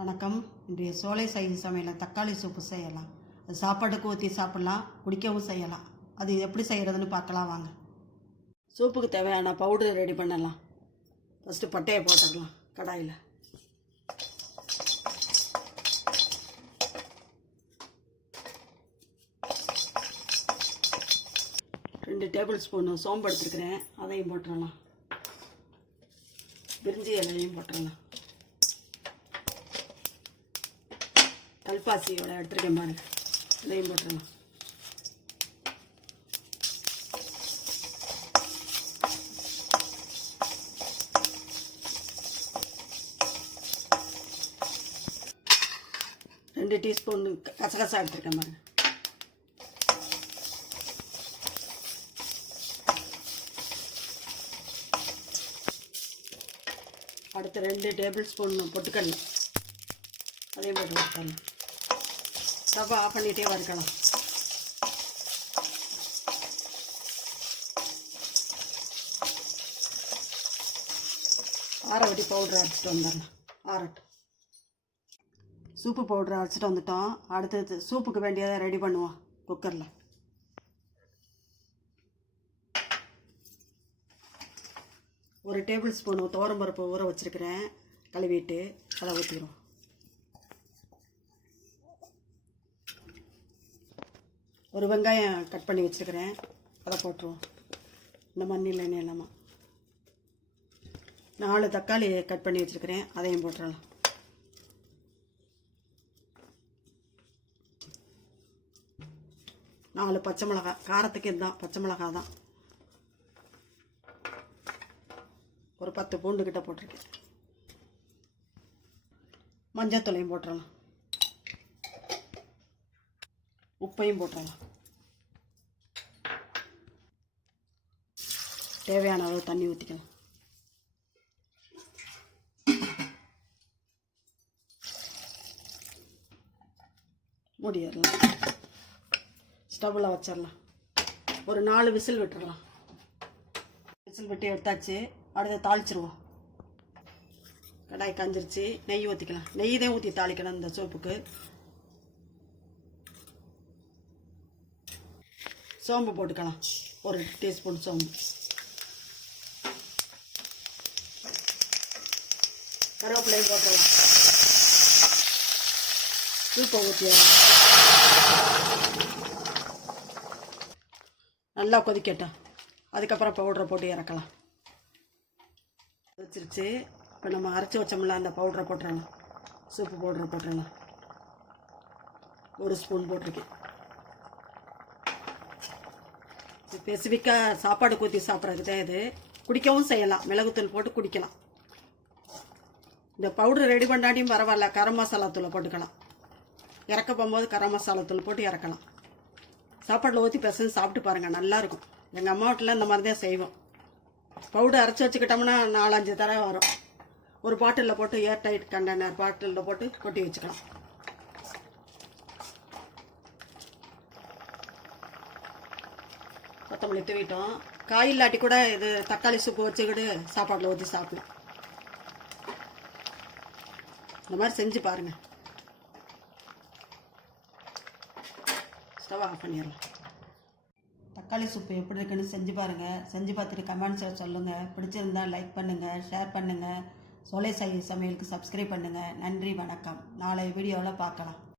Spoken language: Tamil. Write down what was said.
வணக்கம். இன்றைய சோலை சமையலில் தக்காளி சூப்பு செய்யலாம். அது சாப்பாட்டுக்கு ஊற்றி சாப்பிட்லாம், குடிக்கவும் செய்யலாம். அது எப்படி செய்கிறதுன்னு பார்க்கலாம் வாங்க. சூப்புக்கு தேவையான பவுடர் ரெடி பண்ணலாம். ஃபஸ்ட்டு பட்டையை போட்டுக்கலாம் கடாயில். ரெண்டு டேபிள் ஸ்பூன் சோம்பு எடுத்துருக்கிறேன், அதையும் போட்டுடலாம். பிரிஞ்சி இலையும் போட்டுடலாம். கல்பாசியோட எடுத்துருக்கேன் பாருங்க, இதையும் போட்டுடலாம். ரெண்டு டீஸ்பூன் கசகசா எடுத்துருக்கேன் பாருங்க. அடுத்து 2 டேபிள் ஸ்பூன் பொட்டுக்கடலை, அதையும் போட்டு வறுக்கலாம். ஸ்டவ் ஆஃப் பண்ணிகிட்டே வறுக்கலாம். ஆற வட்டி பவுடர் அரைச்சிட்டு வந்துடலாம். ஆறட்டும். சூப்பு பவுடர் அரைச்சிட்டு வந்துட்டோம். அடுத்தது சூப்புக்கு வேண்டியதை ரெடி பண்ணுவோம். குக்கரில் ஒரு டேபிள் ஸ்பூன் துவரம்பருப்பு ஊற வச்சுருக்கிறேன், கழுவிட்டு அதை ஊற்றிடுவோம். ஒரு வெங்காயம் கட் பண்ணி வச்சுருக்கிறேன், அதை போட்டுருவோம். இந்த மண்ணில் நீளமாக 4 தக்காளி கட் பண்ணி வச்சுருக்கிறேன், அதையும் போட்டுடலாம். நாலு பச்சை மிளகாய், காரத்துக்கு இதுதான் பச்சை மிளகாய் தான். ஒரு 10 பூண்டு கிட்ட போட்டிருக்கேன். மஞ்சத்தூளையும் போட்டுடலாம். உப்பையும் போட்டுடலாம். தேவையான அளவு தண்ணி ஊற்றிக்கலாம். மூடிடலாம். ஸ்டவ்வில் வச்சிடலாம். ஒரு 4 விசில் விட்டுடலாம். விசில் விட்டு எடுத்தாச்சு. அடுத்து தாளிச்சிருவோம். கடாய் காஞ்சிருச்சு, நெய் ஊற்றிக்கலாம். நெய் தான் ஊற்றி தாளிக்கணும் இந்த சூப்புக்கு. சோம்பு போட்டுக்கலாம், ஒரு டீஸ்பூன் சோம்பு. கருவேப்பிலையும் போட்டுக்கலாம். சூப்பை ஊற்றிடலாம். நல்லா கொதிக்கட்டும். அதுக்கப்புறம் பவுடரை போட்டு இறக்கலாம். வச்சிருச்சு. இப்போ நம்ம அரைச்சி வச்சோம்ல அந்த பவுடரை போட்டுடலாம். சூப்பு பவுடரை போட்டுடலாம். ஒரு ஸ்பூன் போட்டிருக்கேன். ஸ்பெசிஃபிக்காக சாப்பாடு ஊற்றி சாப்பிட்றதுக்கு தான் இது. குடிக்கவும் செய்யலாம், மிளகுத்தூள் போட்டு குடிக்கலாம். இந்த பவுடர் ரெடி பண்ணாட்டியும் பரவாயில்ல, கரம் மசாலா தூளை போட்டுக்கலாம். இறக்க போகும்போது கரம் மசாலா தூள் போட்டு இறக்கலாம். சாப்பாட்டில் ஊற்றி பிசைஞ்சு சாப்பிட்டு பாருங்கள், நல்லாயிருக்கும். எங்கள் அம்மா வீட்டில் இந்த மாதிரி தான் செய்வோம். பவுடர் அரைச்சி வச்சுக்கிட்டோம்னா 4-5 தடவை வரும். ஒரு பாட்டிலில் போட்டு ஏர் டைட் கண்டெய்னர் பாட்டிலில் போட்டு கொட்டி வச்சுக்கலாம். கொத்தமல்லி தூவிட்டோம். காய் இல்லாட்டி கூட இது தக்காளி சூப்பு வச்சுக்கிட்டு சாப்பாட்டில் ஊற்றி சாப்பிடலாம். இந்த மாதிரி செஞ்சு பாருங்கள். ஸ்டவ் ஆஃப் பண்ணிடலாம். தக்காளி சூப்பு எப்படி இருக்குன்னு செஞ்சு பாருங்கள். செஞ்சு பார்த்துட்டு கமெண்ட்ஸில் சொல்லுங்கள். பிடிச்சிருந்தா லைக் பண்ணுங்கள், ஷேர் பண்ணுங்கள். சோலை சமையலுக்கு சப்ஸ்கிரைப் பண்ணுங்கள். நன்றி, வணக்கம். நாளை வீடியோவில் பார்க்கலாம்.